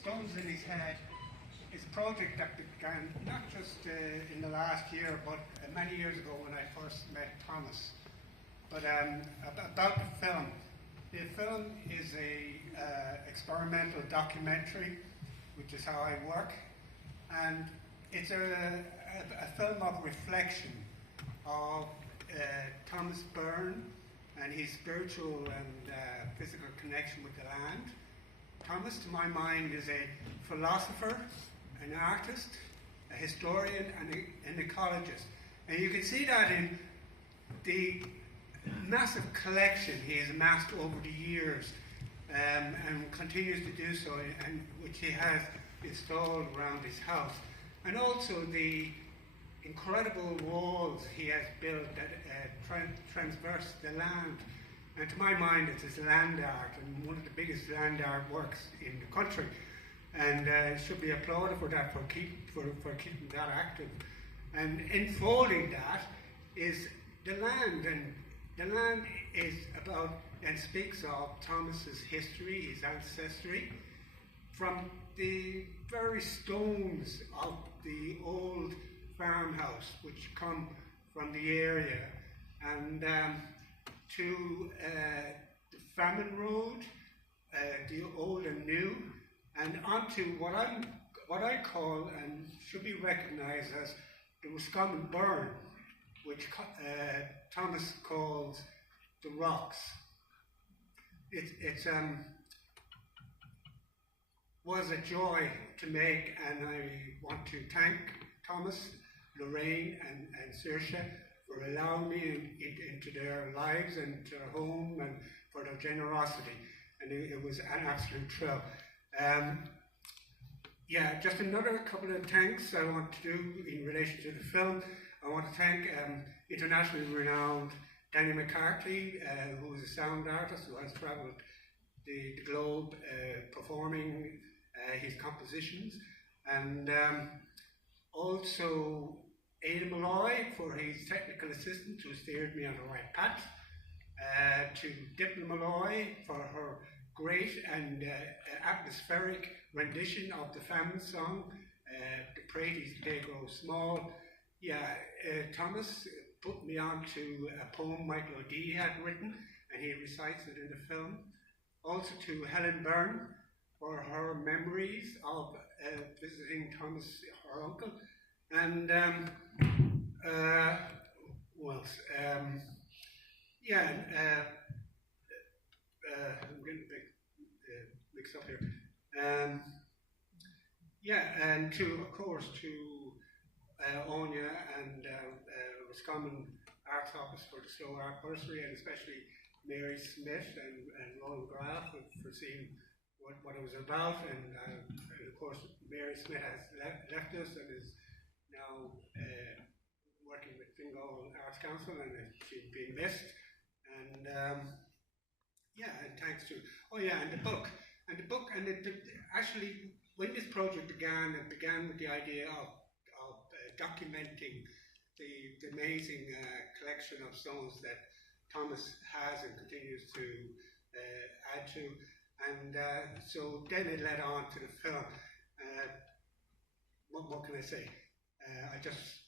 Stones in His Head is a project that began not just in the last year, but many years ago when I first met Thomas. But about the film. The film is a experimental documentary, which is how I work, and it's a film of reflection of Thomas Byrne and his spiritual and physical connection with the land. Thomas, to my mind, is a philosopher, an artist, a historian, and an ecologist. And you can see that in the massive collection he has amassed over the years, and continues to do so, and which he has installed around his house. And also the incredible walls he has built that transverse the land. And to my mind, it's his land art, and one of the biggest land art works in the country. And should be applauded for that, for keeping that active. And enfolding that is the land, and the land is about and speaks of Thomas's history, his ancestry, from the very stones of the old farmhouse which come from the area, and to the Famine Road, the old and new, and onto what I call and should be recognised as the Roscommon Burn, which Thomas calls the rocks. It was a joy to make, and I want to thank Thomas, Lorraine, and Saoirse for allowing me into their lives and their home, and for their generosity. And it was an absolute thrill. Yeah, just another couple of thanks I want to do in relation to the film. I want to thank internationally renowned Danny McCarthy, who is a sound artist who has travelled the globe performing his compositions, and also Aidan Malloy for his technical assistant who steered me on the right path, to Dipna Malloy for her great and atmospheric rendition of the famine song, The Praties They Grow Small. Yeah, Thomas put me on to a poem Michael O'Dea had written, and he recites it in the film. Also to Helen Byrne for her memories of visiting Thomas, her uncle. And who else? I'm getting a bit mixed up here. And of course, to Anya and Roscommon Arts Office for the Slow Art Bursary, and especially Mary Smith and Roland Graf for seeing what it was about. And of course, Mary Smith has left us and is now working with Fingal Arts Council, and she's being missed. And and thanks to and the book, and actually when this project began, it began with the idea of documenting the amazing collection of stones that Thomas has and continues to add to, and so then it led on to the film. What can I say? I just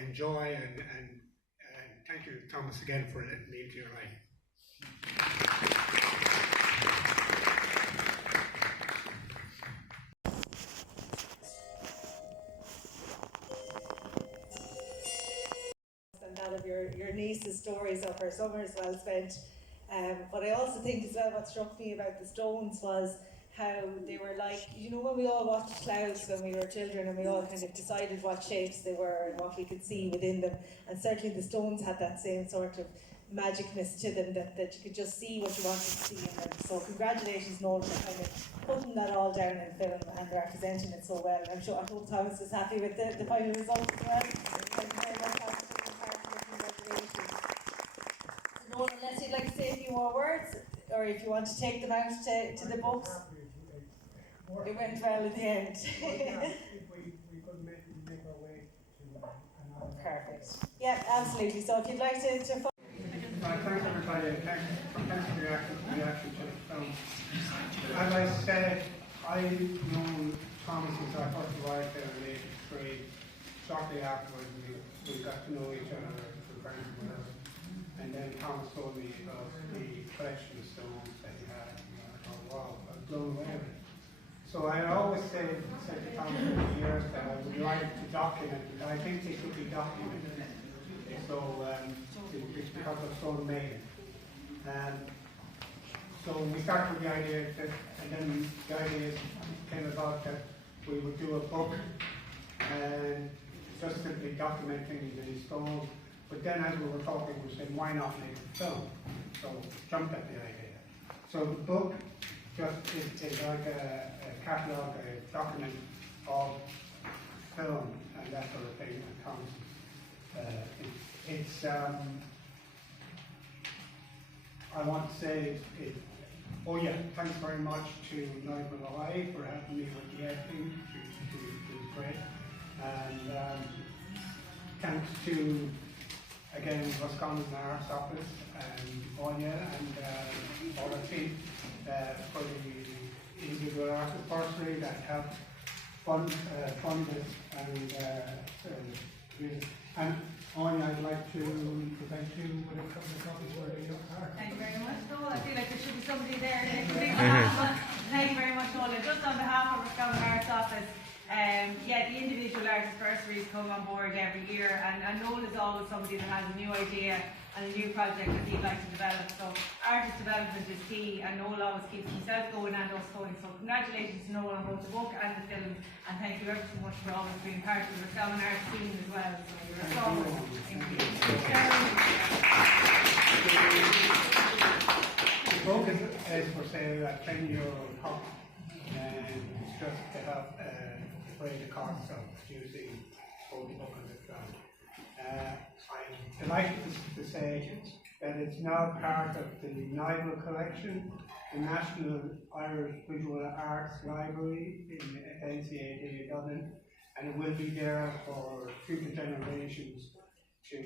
enjoy and thank you, Thomas, again for letting me into your life. And that of your niece's stories of her summers well spent. But I also think as well what struck me about the stones was how they were like, when we all watched clouds when we were children, and we all kind of decided what shapes they were and what we could see within them, and certainly the stones had that same sort of magicness to them, that you could just see what you wanted to see in them. So congratulations, Noel, for kind of putting that all down in film and representing it so well. And I hope Thomas is happy with the final result as well. Thank you very much, Thomas, for being part of it. Congratulations. So Noel, unless you'd like to say a few more words, or if you want to take them out to the books. It went well in the end. If we could make our way to another. Perfect. Yeah, absolutely. So if you'd like to thanks everybody, thanks for the reaction to the film. As I said, I known Thomas since I first arrived there in '83. Shortly afterwards, we got to know each other through friends and whatever. And then Thomas told me about the collection of stones that he had. And I thought, wow, I was blown away with it. So I always said to Thomas over the years that I would like to document it. I think they should be documented. So it's because of stone making. So we started with the idea that, and then the idea came about that we would do a book and just simply documenting the stones. But then as we were talking, we said, why not make a film? So jumped at the idea. So the book just is like a catalogue, a document of film and that sort of thing. It's I want to say oh yeah, thanks very much to Nigel Malloy for helping me with the editing. She was great. And thanks to, again, Roscommon Arts Office and FOYER and all the team for the individual artist bursary that helped fund it. And Anya, I'd like to present you with a couple of copies for your art. Thank you very much, Noel. I feel like there should be somebody there next to me. Thank you very much, Noel. Just on behalf of Roscommon Arts Office, yeah, the individual artist bursaries come on board every year, and Noel is always somebody that has a new idea and a new project that he'd like to develop. So artist development is key, and Noel always keeps himself going and us going. So congratulations to Noel on both the book and the film, and thank you ever so much for always being part of the Roscommon Arts team as well. So you're a star. The book is for sale at €10 copy, and it's just to help defray the cost of using both the book and the film. I'm delighted to say that it's now part of the Nigel collection, the National Irish Visual Arts Library in NCAD in Dublin, and it will be there for future generations to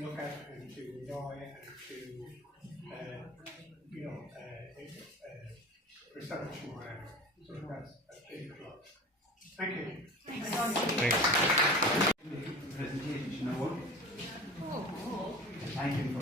look at and to enjoy and to research and whatever. So that's a big plus. Thank you. Thanks. Presentation, you know what? Thank you for